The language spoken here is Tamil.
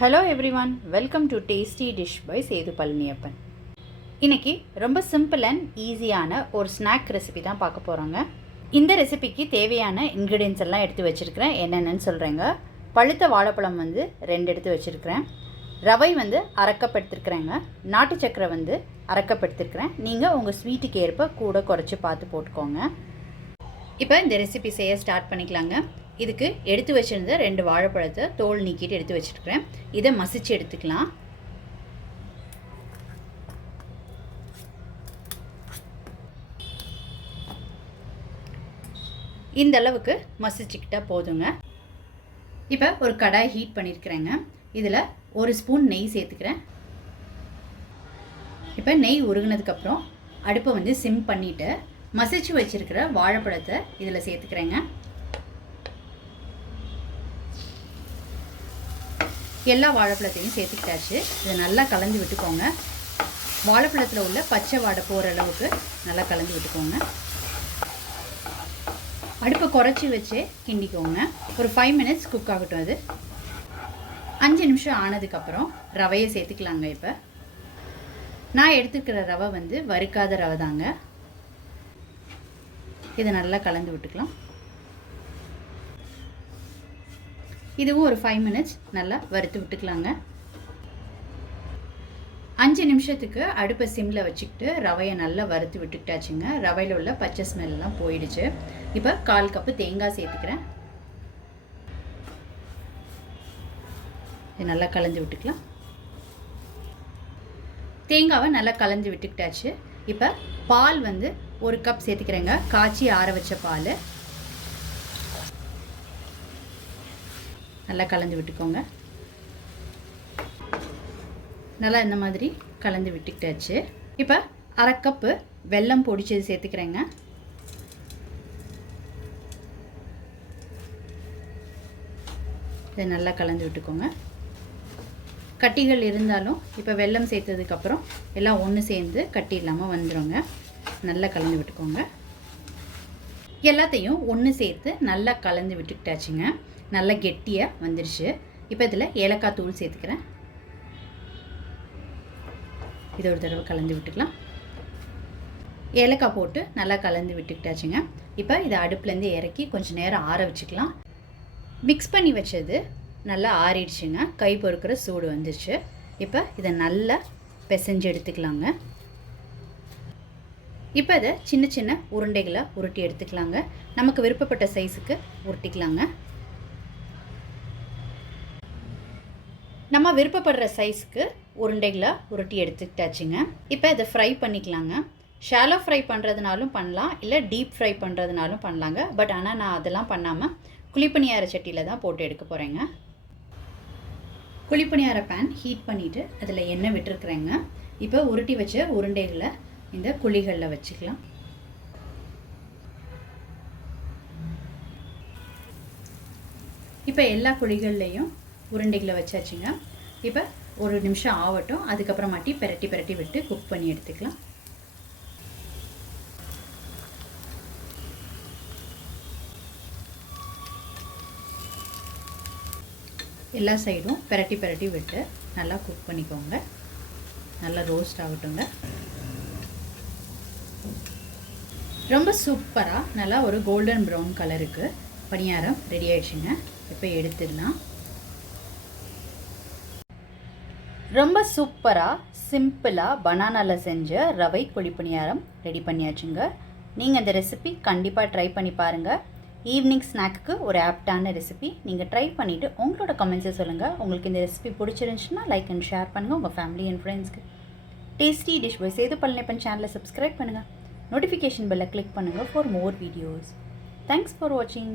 Hello everyone welcome to tasty dish by Sethu Palaniappan இன்னைக்கு ரொம்ப சிம்பிள் அண்ட் ஈஸியான ஒரு ஸ்நாக் ரெசிபி தான் பார்க்க போகிறோங்க இந்த ரெசிபிக்கு தேவையான இன்க்ரீடியன்ஸ் எல்லாம் எடுத்து வச்சுருக்கிறேன். என்னென்னு சொல்கிறேங்க பழுத்த வாழைப்பழம் வந்து ரெண்டு எடுத்து வச்சுருக்கிறேன். ரவை வந்து அரைக்கப்படுத்திருக்கிறேங்க நாட்டு சக்கரை வந்து அரைக்கப்படுத்திருக்கிறேன் நீங்கள் உங்கள் ஸ்வீட்டுக்கு ஏற்ப கூட குறைச்சி பார்த்து போட்டுக்கோங்க. இப்போ இந்த ரெசிபி செய்ய ஸ்டார்ட் பண்ணிக்கலாங்க. இதுக்கு எடுத்து வச்சுருந்த ரெண்டு வாழைப்பழத்தை தோல் நீக்கிட்டு எடுத்து வச்சுருக்கிறேன். இதை மசிச்சு எடுத்துக்கலாம். இந்த அளவுக்கு மசிச்சுக்கிட்டால் போதுங்க. இப்போ ஒரு கடாய் ஹீட் பண்ணியிருக்கிறேங்க இதில் ஒரு ஸ்பூன் நெய் சேர்த்துக்கிறேன். இப்போ நெய் உருகினதுக்கப்புறம் அடுப்பை வந்து சிம் பண்ணிவிட்டு மசிச்சு வச்சுருக்கிற வாழைப்பழத்தை இதில் சேர்த்துக்கிறேங்க. எல்லா வாழைப்பழத்தையும் சேர்த்துக்கிட்டாச்சு. இதை நல்லா கலந்து விட்டுக்கோங்க. வாழைப்பழத்தில் உள்ள பச்சை வாடை போகிற அளவுக்கு நல்லா கலந்து விட்டுக்கோங்க. அடுப்பை குறைச்சி வச்சு கிண்டிக்கோங்க. ஒரு ஃபைவ் மினிட்ஸ் குக் ஆகட்டும் அது. அஞ்சு நிமிஷம் ஆனதுக்கப்புறம் ரவையை சேர்த்துக்கலாங்க இப்போ. நான் எடுத்துக்கிற ரவை வந்து வறுக்காத ரவை தாங்க இதை நல்லா கலந்து விட்டுக்கலாம். இதுவும் ஒரு ஃபைவ் மினிட்ஸ் நல்லா வறுத்து விட்டுக்கலாங்க. அஞ்சு நிமிஷத்துக்கு அடுப்பை சிம்மில் வச்சுக்கிட்டு ரவையை நல்லா வறுத்து விட்டுக்கிட்டாச்சுங்க. ரவையில் உள்ள பச்சை ஸ்மெல்லாம் போயிடுச்சு. இப்போ கால் கப்பு தேங்காய் சேர்த்துக்கிறேன். இது நல்லா கலந்து விட்டுக்கலாம். தேங்காவை நல்லா கலந்து விட்டுக்கிட்டாச்சு. இப்போ பால் வந்து ஒரு கப் சேர்த்துக்கிறேங்க. காய்ச்சி ஆற வச்ச பால். நல்லா கலந்து விட்டுக்கோங்க. நல்லா இந்த மாதிரி கலந்து விட்டுக்கிட்டாச்சு. இப்போ அரை கப்பு வெல்லம் பொடிச்சது சேர்த்துக்கிறேங்க. இதை நல்லா கலந்து விட்டுக்கோங்க. கட்டிகள் இருந்தாலும் இப்போ வெல்லம் சேர்த்ததுக்கப்புறம் எல்லாம் ஒன்று சேர்ந்து கட்டி இல்லாமல் வந்துடுங்க நல்லா கலந்து விட்டுக்கோங்க. எல்லாத்தையும் ஒன்று சேர்த்து நல்லா கலந்து விட்டுக்கிட்டாச்சுங்க. நல்லா கெட்டியாக வந்துருச்சு. இப்போ இதில் ஏலக்காய் தூள் சேர்த்துக்கிறேன். இதை ஒரு தடவை கலந்து விட்டுக்கலாம். ஏலக்காய் போட்டு நல்லா கலந்து விட்டுக்கிட்டாச்சுங்க. இப்போ இதை அடுப்புலேருந்து இறக்கி கொஞ்சம் நேரம் ஆற வச்சுக்கலாம். மிக்ஸ் பண்ணி வச்சது நல்லா ஆறிடுச்சுங்க. கை பொறுக்கிற சூடு வந்துருச்சு. இப்போ இதை நல்லா பிசைஞ்சு எடுத்துக்கலாங்க. இப்போ இதை சின்ன சின்ன உருண்டைகளை உருட்டி எடுத்துக்கலாங்க. நமக்கு விருப்பப்பட்ட சைஸுக்கு உருட்டிக்கலாங்க. நம்ம விருப்பப்படுற சைஸ்க்கு உருண்டைகளை உருட்டி எடுத்துக்கிட்டாச்சுங்க. இப்போ இதை ஃப்ரை பண்ணிக்கலாங்க. ஷாலோ ஃப்ரை பண்ணுறதுனாலும் பண்ணலாம் இல்லை டீப் ஃப்ரை பண்ணுறதுனாலும் பண்ணலாங்க. பட் ஆனால் நான் அதெல்லாம் பண்ணாமல் குழிப்பணியார சட்டியில் தான் போட்டு எடுக்க போகிறேங்க குழிப்பணியார பேன் ஹீட் பண்ணிவிட்டு அதில் எண்ணெய் விட்டுருக்குறேங்க. இப்போ உருட்டி வச்ச உருண்டைகளை இந்த குழிகளில் வச்சுக்கலாம். இப்போ எல்லா குழிகள்லேயும் உருண்டைகளை வச்சாச்சுங்க. இப்போ ஒரு நிமிஷம் ஆகட்டும் அதுக்கப்புறமாட்டி பெரட்டி பெரட்டி விட்டு குக் பண்ணி எடுத்துக்கலாம். எல்லா சைடும் பெரட்டி பெரட்டி விட்டு நல்லா குக் பண்ணிக்கோங்க. நல்லா ரோஸ்ட் ஆகட்டுங்க. ரொம்ப சூப்பராக நல்லா ஒரு கோல்டன் ப்ரௌன் கலருக்கு பணியாரம் ரெடி ஆயிடுச்சுங்க. இப்போ எடுத்துடலாம். ரொம்ப சூப்பராக சிம்பிளாக பனானாவில் செஞ்ச ரவை குழி பணியாரம் ரெடி பண்ணியாச்சுங்க. நீங்கள் இந்த ரெசிபி கண்டிப்பாக ட்ரை பண்ணி பாருங்கள் ஈவினிங் ஸ்நாக்குக்கு ஒரு ஆப்டான ரெசிபி நீங்கள் ட்ரை பண்ணிவிட்டு உங்களோட கமெண்ட்ஸை சொல்லுங்கள் உங்களுக்கு இந்த ரெசிபி பிடிச்சிருந்துச்சுன்னா லைக் அண்ட் ஷேர் பண்ணுங்கள் உங்கள் ஃபேமிலி அண்ட் ஃப்ரெண்ட்ஸ்க்கு tasty dish by Sethu Palaniappan சேனலை சப்ஸ்கிரைப் பண்ணுங்கள் நோட்டிஃபிகேஷன் பெல்லை கிளிக் பண்ணுங்கள் for more videos thanks for வாட்சிங்